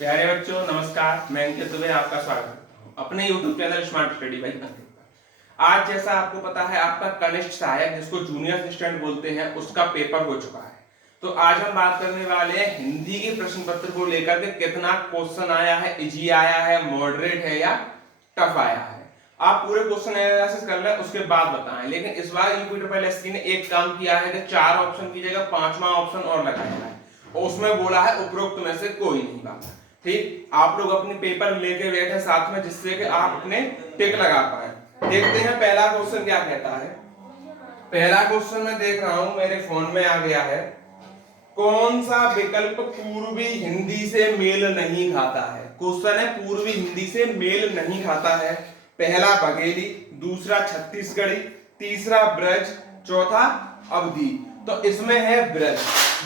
प्यारे बच्चों नमस्कार। मैं अंकित दुबे आपका स्वागत करता हूँ अपने YouTube channel smart study by Ankit पर। आज जैसा आपको पता है आपका कनिष्ठ सहायक जिसको जूनियर असिस्टेंट बोलते हैं उसका पेपर हो चुका है। तो आज हम बात करने वाले हैं हिंदी के प्रश्न पत्र को लेकर के कितना क्वेश्चन आया है, इजी आया है, मॉडरेट है या टफ आया है। आप पूरे क्वेश्चन एनालिसिस कर लें उसके बाद बताएं। लेकिन इस बार यूपीएससी ने एक काम किया है कि 4 ऑप्शन की जगह 5वां ऑप्शन और लगाया है और उसमें बोला है उपरोक्त में से कोई नहीं बात। ठीक, आप लोग अपने पेपर लेके बैठे साथ में जिससे कि आप अपने टिक लगा पाए। देखते हैं पहला क्वेश्चन क्या कहता है। पहला क्वेश्चन मैं देख रहा हूं मेरे फोन में आ गया है। कौन सा विकल्प पूर्वी हिंदी से मेल नहीं खाता है। क्वेश्चन है पूर्वी हिंदी से मेल नहीं खाता है। पहला बघेली, दूसरा छत्तीसगढ़ी, तीसरा ब्रज, चौथा अवधी। तो इसमें है ब्रज।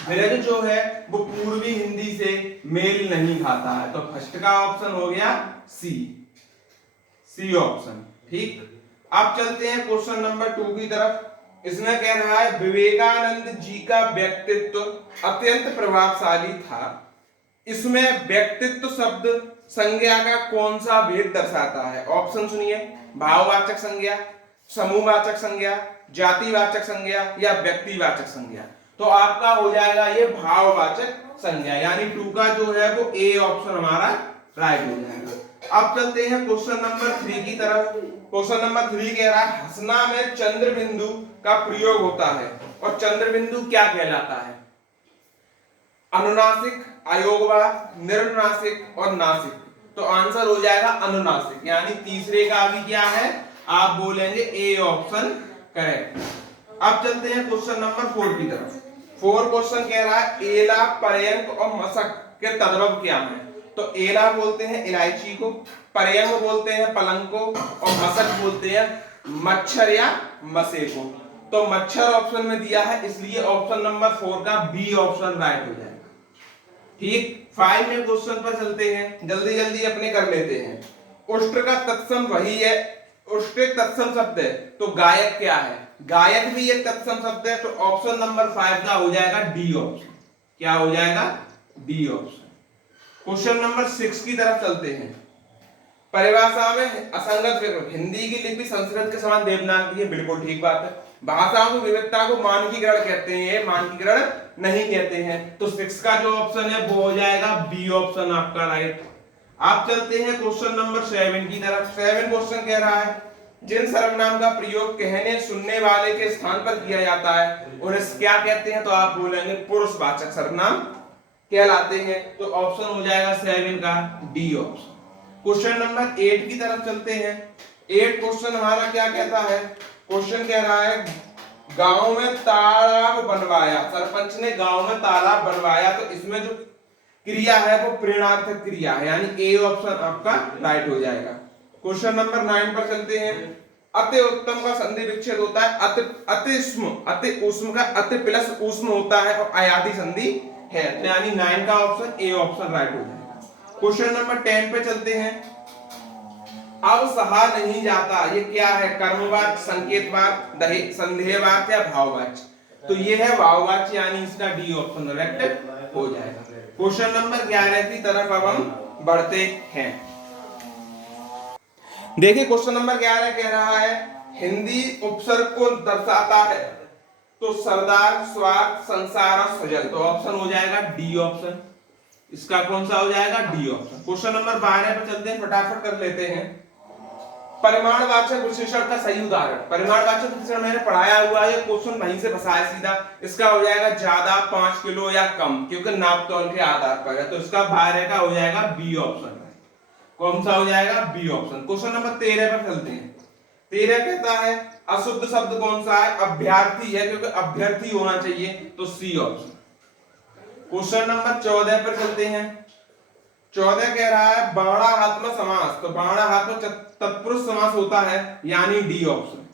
ब्रज जो है वो पूर्वी हिंदी से मेल नहीं खाता है। तो फर्स्ट का ऑप्शन हो गया सी ऑप्शन। ठीक, अब चलते हैं क्वेश्चन नंबर 2 की तरफ। इसमें कह रहा है विवेकानंद जी का व्यक्तित्व अत्यंत प्रभावशाली था। इसमें व्यक्तित्व शब्द संज्ञा का कौन सा भेद दर्शाता है। ऑप्शन सुनिए, भाववाचक संज्ञा, समूहवाचक संज्ञा, जातिवाचक संज्ञा या व्यक्तिवाचक संज्ञा। तो आपका हो जाएगा ये भाववाचक संज्ञा, यानी 2 का जो है वो ए ऑप्शन हमारा राइट हो जाएगा। अब चलते हैं क्वेश्चन नंबर 3 की तरफ। क्वेश्चन नंबर 3 कह रहा है हंसना में चंद्र बिंदु का प्रयोग होता है और चंद्र बिंदु क्या कहलाता है। अनुनासिक, अयोगवाद, निर्नुनासिक और नासिक। तो आंसर हो जाएगा अनुनासिक, यानी तीसरे का भी क्या है आप बोलेंगे ए ऑप्शन करेक्ट। अब चलते हैं क्वेश्चन नंबर 4 की तरफ। 4 क्वेश्चन कह रहा है एला, पर्यंक और मशक के तद्भव क्या है। तो एला बोलते हैं इलायची को, पर्यंक बोलते हैं पलंग को और मशक बोलते हैं मच्छर या मसे को। तो मच्छर ऑप्शन में दिया है इसलिए ऑप्शन नंबर 4 का बी ऑप्शन राइट हो जाएगा। ठीक, 5 में क्वेश्चन पर चलते हैं, जल्दी जल्दी अपने कर लेते हैं। उष्ट्र का तत्सम वही है, उष्ट्र तत्सम शब्द है तो गायक क्या है। गायक भी एक तत्सम शब्द है। तो ऑप्शन नंबर 5 का हो जाएगा डी ऑप्शन। क्या हो जाएगा डी ऑप्शन। क्वेश्चन नंबर 6 की तरफ चलते हैं। परिभाषा में असंगत विकल्प, हिंदी की लिपि संस्कृत के समान देवनागरी है, बिल्कुल ठीक बात है। भाषाओं की विविधता को मानकीकरण कहते हैं, मानकीकरण नहीं कहते हैं। तो 6 का जो ऑप्शन है वो हो जाएगा बी ऑप्शन आपका राइट। आप चलते हैं क्वेश्चन नंबर 7 की तरफ। 7 क्वेश्चन कह रहा है जिन सर्वनाम का प्रयोग कहने सुनने वाले के स्थान पर किया जाता है उन्हें क्या कहते हैं। तो आप बोलेंगे पुरुषवाचक सर्वनाम कहलाते हैं। तो ऑप्शन हो जाएगा 7 का डी ऑप्शन। क्वेश्चन नंबर 8 की तरफ चलते हैं। 8 क्वेश्चन हमारा क्या कहता है। क्वेश्चन कह रहा है गांव में तालाब बनवाया, सरपंच ने गांव में तालाब बनवाया। तो इसमें जो क्रिया है वो प्रेरणार्थक क्रिया है, यानी ए ऑप्शन आपका राइट हो जाएगा। क्वेश्चन नंबर 9 पर चलते हैं। अति उत्तम का संधि विच्छेद होता है अति अतिष्म, अति उष्म का अति प्लस उष्म होता है और अयादि संधि है, यानी 9 का ऑप्शन ए ऑप्शन राइट हो जाएगा। क्वेश्चन नंबर 10 पे चलते हैं। अब सहा नहीं जाता, ये क्या है। कर्मवाच्य, संकेतवाच्य, संदेहवाच्य या भाववाच्य। तो ये है भाववाच्य, यानी इसका डी ऑप्शन करेक्ट हो जाएगा। क्वेश्चन नंबर 11 की तरफ अब हम बढ़ते हैं। देखिए क्वेश्चन नंबर 11 कह रहा है हिंदी उपसर्ग को दर्शाता है तो सरदार, स्वार्थ, संसार और सजल। तो ऑप्शन हो जाएगा डी ऑप्शन। इसका कौन सा हो जाएगा डी ऑप्शन। क्वेश्चन नंबर 12 पे चलते हैं, फटाफट कर लेते हैं। परिमाणवाचक विशेषण का सही उदाहरण। परिमाणवाचक विशेषण मैंने पढ़ाया हुआ है, क्वेश्चन वहीं से फंसाया सीधा। इसका हो जाएगा ज्यादा, 5 किलो या कम, क्योंकि नाप तौल के आधार पर है। तो इसका 12 का हो जाएगा बी ऑप्शन। कौन सा हो जाएगा बी ऑप्शन। क्वेश्चन नंबर 13 पर चलते हैं। 13 कहता है अशुद्ध शब्द कौन सा है। अभ्यर्थी है, क्योंकि अभ्यर्थी होना चाहिए, तो सी ऑप्शन। क्वेश्चन नंबर 14 पर चलते हैं। 14 कह रहा है बाणात्मक समास। तो बाणात्मक तत्पुरुष समास होता है, यानी डी ऑप्शन।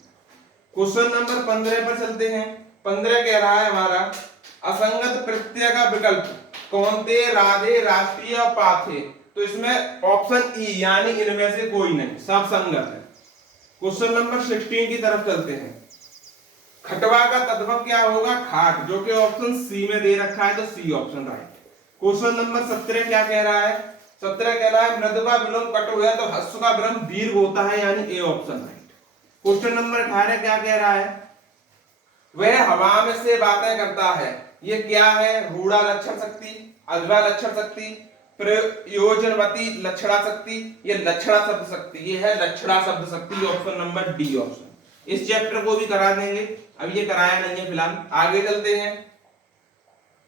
क्वेश्चन नंबर 15 पर चलते हैं। 15 कह रहा है हमारा असंगत प्रत्यय का विकल्प कौनते, राधे, राष्ट्रीय और पाथे। तो इसमें ऑप्शन ई, यानी इनमें से कोई नहीं, सब संगत है। क्वेश्चन नंबर 16 की तरफ चलते हैं। खटवा का तद्भव क्या होगा, खाट, जो कि ऑप्शन सी में दे रखा है, तो C option right. Question number 17 क्या कह रहा है, 17 कह रहा है मृदु का विलोम कट हो गया तो ह्रस्व का विलोम दीर्घ होता है, यानी A option right. Question number 18 क्या कह रहा है, वह हवा में से बातें करता है, ये क्या है, रूढ़ा लक्षण शक्ति, अथवा लक्षण शक्ति, प्रयोजनवती लक्षणा शक्ति, ये लक्षणा शब्द शक्ति, ये है लक्षणा शब्द शक्ति, ऑप्शन नंबर डी ऑप्शन। इस चैप्टर को भी करा देंगे, अब ये कराया नहीं है फिलहाल। आगे चलते हैं,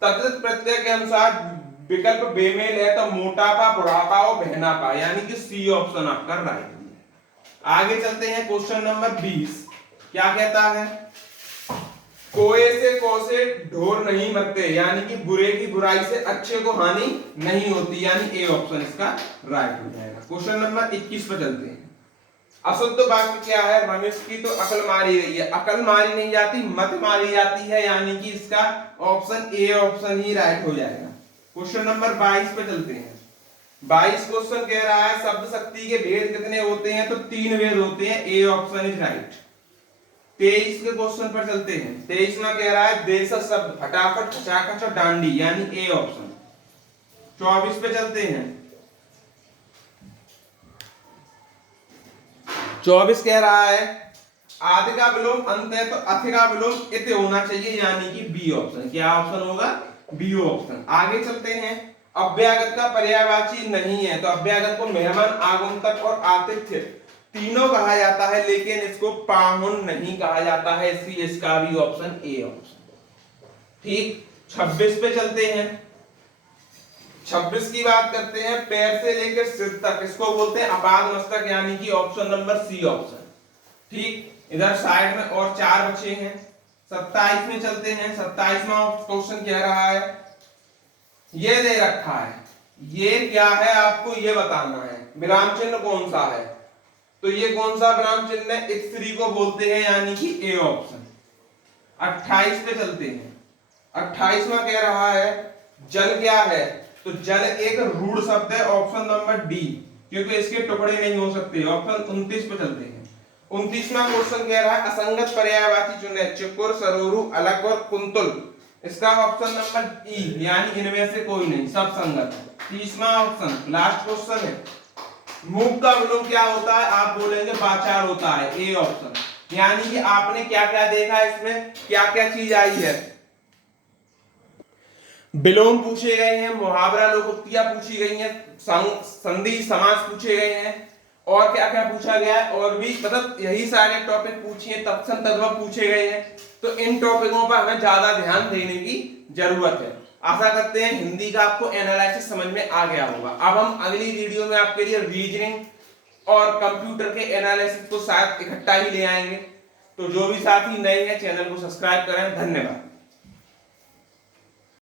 तद्धित प्रत्यय के अनुसार विकल्प बेमेल है तो मोटापा, बुढ़ापा और बहनापा, यानी कि सी ऑप्शन आपका राइट है। आगे चलते हैं क्वेश्चन नंबर 20, क्या कहता है, कोए से कोसे ढोर नहीं मरते, यानी कि बुरे की बुराई से अच्छे को हानि नहीं होती, यानी ए ऑप्शन इसका राइट हो जाएगा। क्वेश्चन नंबर 21 पर चलते हैं, अशुद्ध वाक्य क्या है, रमेश की तो अकल मारी गई है, अकल मारी नहीं जाती, मत मारी जाती है, यानी कि इसका option A option he right हो जाएगा। क्वेश्चन नंबर 22 पे चलते हैं, 22 क्वेश्चन कह रहा है शब्द शक्ति के भेद कितने होते हैं, तो 3 भेद होते हैं, ए ऑप्शन इज राइट। 23 के क्वेश्चन पर चलते हैं, 23 में कह रहा है देश शब्द फटाफट, खचाखच और डांडी, यानी ए ऑप्शन। 24 पे चलते हैं, 24 कह रहा है आदि का विलोम अंत है तो अथ का विलोम इत होना चाहिए, यानी कि बी ऑप्शन। क्या ऑप्शन होगा, बी ऑप्शन। आगे चलते हैं, अव्यागत का पर्यायवाची नहीं है, तो अव्यागत को मेहमान, आगंतुक और आतिथ्य तीनों कहा जाता है, लेकिन इसको पाहुन नहीं कहा जाता है, इसलिए इसका भी ऑप्शन ए ऑप्शन। ठीक, 26 पे चलते हैं, 26 की बात करते हैं, पैर से लेकर सिर तक, इसको बोलते हैं अपाद मस्तक, यानी कि ऑप्शन नंबर सी ऑप्शन। ठीक, इधर साइड में और 4 बचे हैं। 27 में चलते हैं, 27वां क्वेश्चन कह रहा है, ये दे रखा है, ये क्या है आपको ये बताना है, विराम चिन्ह कौन सा है, तो ये कौन सा विराम चिन्ह है, इस स्त्री को बोलते हैं, यानी कि ए ऑप्शन। 28 पे चलते हैं, 28 में कह रहा है जल क्या है, तो जल एक रूढ़ शब्द है, ऑप्शन नंबर डी, क्योंकि इसके टुकड़े नहीं हो सकते। ऑप्शन 29 पे चलते हैं, 29वां क्वेश्चन कह रहा है असंगत पर्यायवाची चुने, चुकुर, सरोरु, अलग और कुंतल, इसका ऑप्शन नंबर ई, यानी इनमें से कोई नहीं, सब संगत है। 30वां ऑप्शन लास्ट क्वेश्चन है, मूक का विलोम क्या होता है, आप बोलेंगे वाचार होता है, ए ऑप्शन। यानी कि आपने क्या क्या देखा, इसमें क्या क्या चीज आई है, विलोम पूछे गए हैं, मुहावरा लोकोक्तियां पूछी गई हैं, संधि समास पूछे गए हैं, और क्या क्या पूछा गया है, और भी मतलब यही सारे टॉपिक पूछे हैं, तत्सम तद्भव पूछे गए हैं। तो इन टॉपिकों पर हमें ज्यादा ध्यान देने की जरूरत है। आशा करते हैं हिंदी का आपको एनालिसिस समझ में आ गया होगा। अब हम अगली वीडियो में आपके लिए रीजनिंग और कंप्यूटर के एनालिसिस को शायद इकट्ठा ही ले आएंगे। तो जो भी साथी नए हैं चैनल को सब्सक्राइब करें। धन्यवाद।